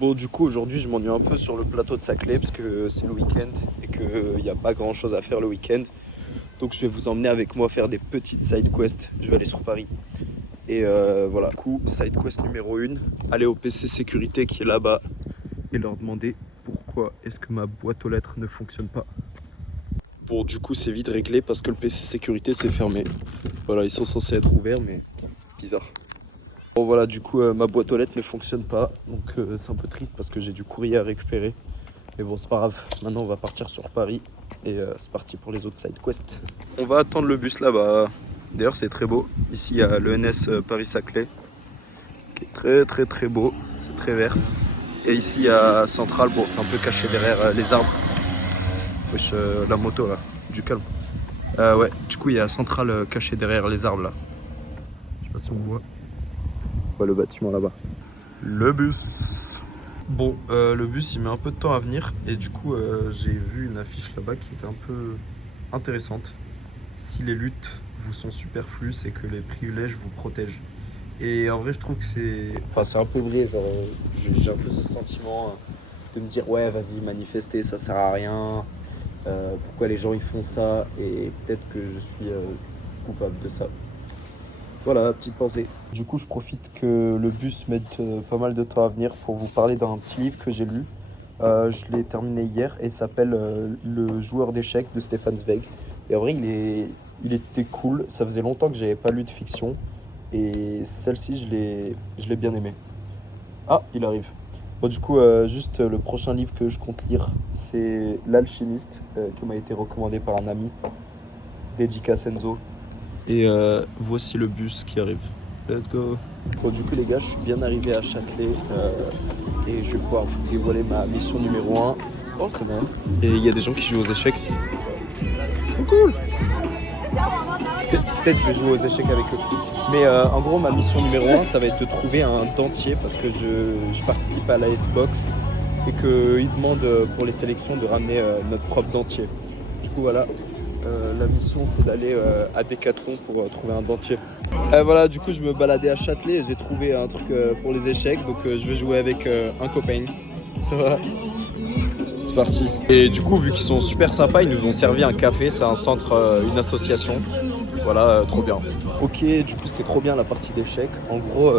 Bon, du coup, aujourd'hui, je m'ennuie un peu sur le plateau de Saclay parce que c'est le week-end et qu'il n'y a pas grand-chose à faire le week-end. Donc, je vais vous emmener avec moi faire des petites side quests. Je vais aller sur Paris. Et voilà, du coup, side quest numéro 1, aller au PC sécurité qui est là-bas et leur demander pourquoi est-ce que ma boîte aux lettres ne fonctionne pas. Bon, du coup, c'est vite réglé parce que le PC sécurité c'est fermé. Voilà, ils sont censés être ouverts, mais bizarre. Bon voilà, du coup ma boîte aux lettres ne fonctionne pas, donc c'est un peu triste parce que j'ai du courrier à récupérer. Mais bon, c'est pas grave, maintenant on va partir sur Paris et c'est parti pour les autres side quests. On va attendre le bus là-bas. D'ailleurs c'est très beau, ici il y a l'ENS Paris-Saclay qui est très très très beau, c'est très vert. Et ici il y a Centrale, bon c'est un peu caché derrière les arbres. Wesh, la moto là, du calme. Ouais, du coup il y a Centrale caché derrière les arbres là. Je sais pas si on voit. Ouais, le bâtiment là-bas. Le bus. Bon, le bus il met un peu de temps à venir et du coup j'ai vu une affiche là-bas qui était un peu intéressante. Si les luttes vous sont superflues, c'est que les privilèges vous protègent. Et en vrai je trouve que c'est... Enfin c'est un peu vrai, genre j'ai un peu ce sentiment de me dire ouais vas-y manifester ça sert à rien. Pourquoi les gens ils font ça et peut-être que je suis coupable de ça. Voilà, petite pensée. Du coup, je profite que le bus mette pas mal de temps à venir pour vous parler d'un petit livre que j'ai lu. Je l'ai terminé hier et il s'appelle Le joueur d'échecs de Stefan Zweig. Et en vrai, il était cool. Ça faisait longtemps que j'avais pas lu de fiction. Et celle-ci, je l'ai bien aimée. Ah, il arrive. Bon, du coup, juste le prochain livre que je compte lire, c'est L'Alchimiste, qui m'a été recommandé par un ami, dédicace Enzo. Et voici le bus qui arrive. Let's go. Bon, du coup les gars, je suis bien arrivé à Châtelet et je vais pouvoir vous dévoiler ma mission numéro 1. Oh c'est bon. Et il y a des gens qui jouent aux échecs. C'est cool. Peut-être je vais jouer aux échecs avec eux. Mais en gros ma mission numéro 1 ça va être de trouver un dentier parce que je participe à la S-Box et qu'ils demandent pour les sélections de ramener notre propre dentier. Du coup voilà. La mission c'est d'aller à Decathlon pour trouver un dentier. Voilà, du coup je me baladais à Châtelet et j'ai trouvé un truc pour les échecs, donc je vais jouer avec un copain. Ça va. C'est parti. Et du coup vu qu'ils sont super sympas, ils nous ont servi un café, c'est un centre, une association. Voilà, trop bien. Ok, du coup c'était trop bien la partie d'échecs. En gros,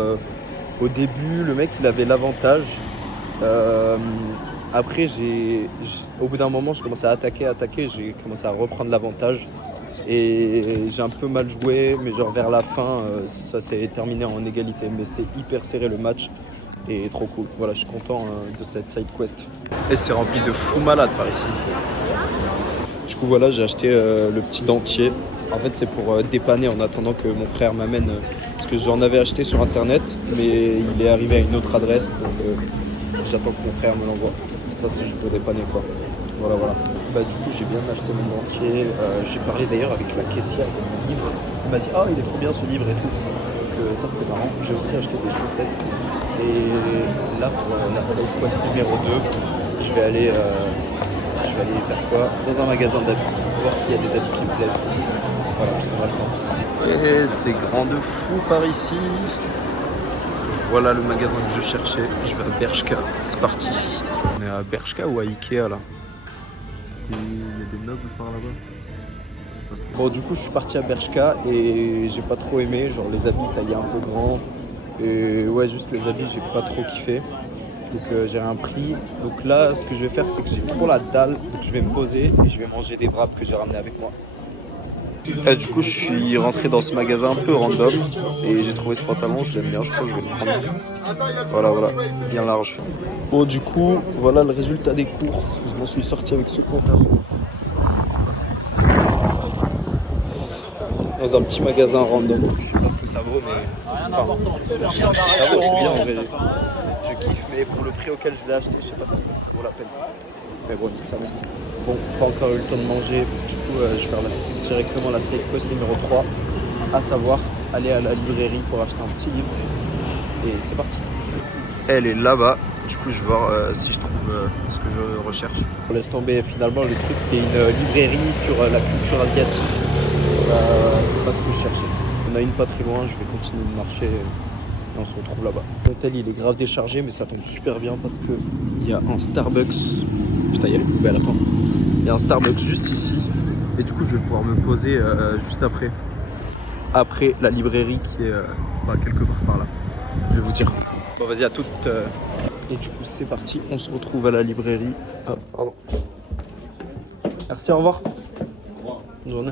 au début le mec il avait l'avantage. Après, au bout d'un moment, je commençais à attaquer, j'ai commencé à reprendre l'avantage. Et j'ai un peu mal joué, mais genre vers la fin, ça s'est terminé en égalité. Mais c'était hyper serré le match et trop cool. Voilà, je suis content de cette side quest. Et c'est rempli de fous malades par ici. Du coup, voilà, j'ai acheté le petit dentier. En fait, c'est pour dépanner en attendant que mon frère m'amène. Parce que j'en avais acheté sur internet, mais il est arrivé à une autre adresse. Donc j'attends que mon frère me l'envoie. Ça, c'est juste pour dépanner quoi. Voilà, voilà. Bah, du coup, j'ai bien acheté mon dentier. J'ai parlé d'ailleurs avec la caissière de mon livre. Elle m'a dit ah, il est trop bien ce livre et tout. Donc, ça, c'était marrant. J'ai aussi acheté des chaussettes. Et là, pour la side quest numéro 2, je vais aller faire quoi? Dans un magasin d'habits, voir s'il y a des habits qui me plaisent. Voilà, parce qu'on a le temps. Et c'est grand de fou par ici. Voilà le magasin que je cherchais. Je vais à Bershka. C'est parti. On est à Bershka ou à Ikea là? Il y a des meubles par là-bas. Bon, du coup, je suis parti à Bershka et j'ai pas trop aimé. Genre, les habits taillés un peu grands. Et ouais, juste les habits, j'ai pas trop kiffé. Donc, j'ai rien pris. Donc là, ce que je vais faire, c'est que j'ai trop la dalle. Donc, je vais me poser et je vais manger des wraps que j'ai ramenés avec moi. Et du coup, je suis rentré dans ce magasin un peu random et j'ai trouvé ce pantalon, je l'aime bien, je crois que je vais le prendre. Voilà, voilà, bien large. Bon, du coup, voilà le résultat des courses. Je m'en suis sorti avec ce pantalon. Dans un petit magasin random. Je sais pas ce que ça vaut, mais. Enfin, je sais ce que ça vaut, c'est bien en vrai. Je kiffe, mais pour le prix auquel je l'ai acheté, je sais pas si ça vaut la peine. Mais bon, ça va. Bon, pas encore eu le temps de manger, du coup je vais faire directement la side quest numéro 3, à savoir aller à la librairie pour acheter un petit livre. Et c'est parti. Elle est là-bas, du coup je vais voir si je trouve ce que je recherche. On laisse tomber, finalement le truc c'était une librairie sur la culture asiatique. C'est pas ce que je cherchais. On a une pas très loin, je vais continuer de marcher. Et on se retrouve là-bas. L'hôtel il est grave déchargé, mais ça tombe super bien parce que il y a un Starbucks. Putain, il y a les poubelles, attends. Il y a un Starbucks juste ici. Et du coup, je vais pouvoir me poser juste après. Après la librairie qui est quelque part par là. Je vais vous dire. Bon, vas-y, à toutes. Et du coup, c'est parti. On se retrouve à la librairie. Ah, pardon. Merci, au revoir. Bonne journée.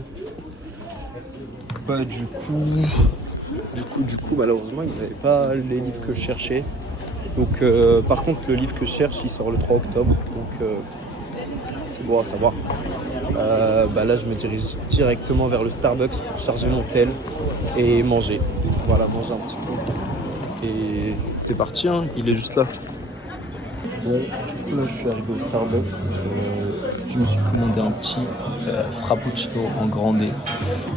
Bah, du coup, malheureusement, ils n'avaient pas les livres que je cherchais. Donc, par contre, le livre que je cherche, il sort le 3 octobre. Donc, c'est bon à savoir. Là, je me dirige directement vers le Starbucks pour charger mon tel et manger. Voilà, manger un petit peu. Et c'est parti, hein, il est juste là. Bon, du coup, là, je suis arrivé au Starbucks. Je me suis commandé un petit frappuccino en grande. Et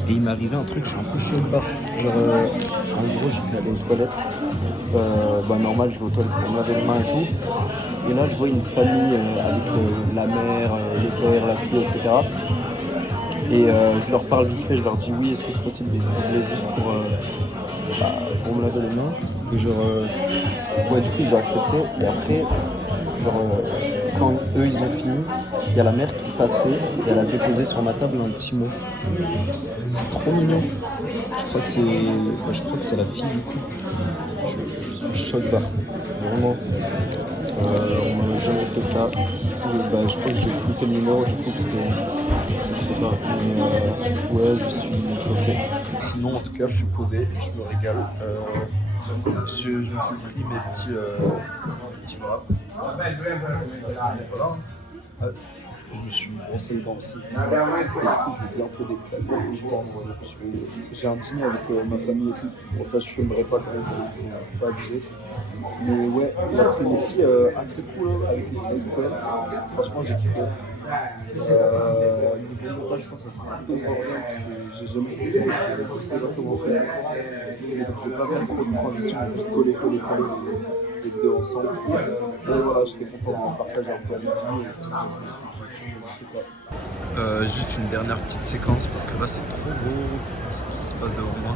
il m'est arrivé un truc, je suis un peu chaud de barre. Genre, en gros, j'étais allé aux toilettes. Normal, je vais aux toilettes pour me laver les mains et tout. Et là, je vois une famille avec la mère, le père, la fille, etc. Et je leur parle vite fait, je leur dis oui, est-ce que c'est possible de doubler juste pour me laver les mains. Et genre, du coup, ils ont accepté. Et après, quand eux, ils ont fini, il y a la mère qui passait et elle a déposé sur ma table un petit mot. C'est trop mignon. Je crois que c'est la fille du coup. Je suis choc barre. Vraiment. On m'avait jamais fait ça. Je crois que j'ai flippé le numéro du coup parce que ça se fait pas. Mais ouais, je suis choqué. Sinon, en tout cas, je suis posé, je me régale. Je me suis pris mes petits bras. Je me suis brossé les dents aussi. Et du coup, je vais bientôt déclarer, je pense. J'ai un dîner avec ma famille et tout. Pour ça, je ne filmerai pas quand même, faut pas abuser. Mais ouais, l'après-midi assez cool hein, avec les side quests. Franchement, j'ai kiffé. Niveau montage, je pense que ça sera un peu bordel parce que j'ai jamais fait ça. Je sais pas comment faire. Et donc, je vais pas faire trop de transition, juste coller les vidéos ensemble. Mais voilà, j'étais content de partager un peu avec vous. Et si vous avez des suggestions, n'hésitez pas. Juste une dernière petite séquence parce que là, c'est trop beau ce qui se passe devant moi.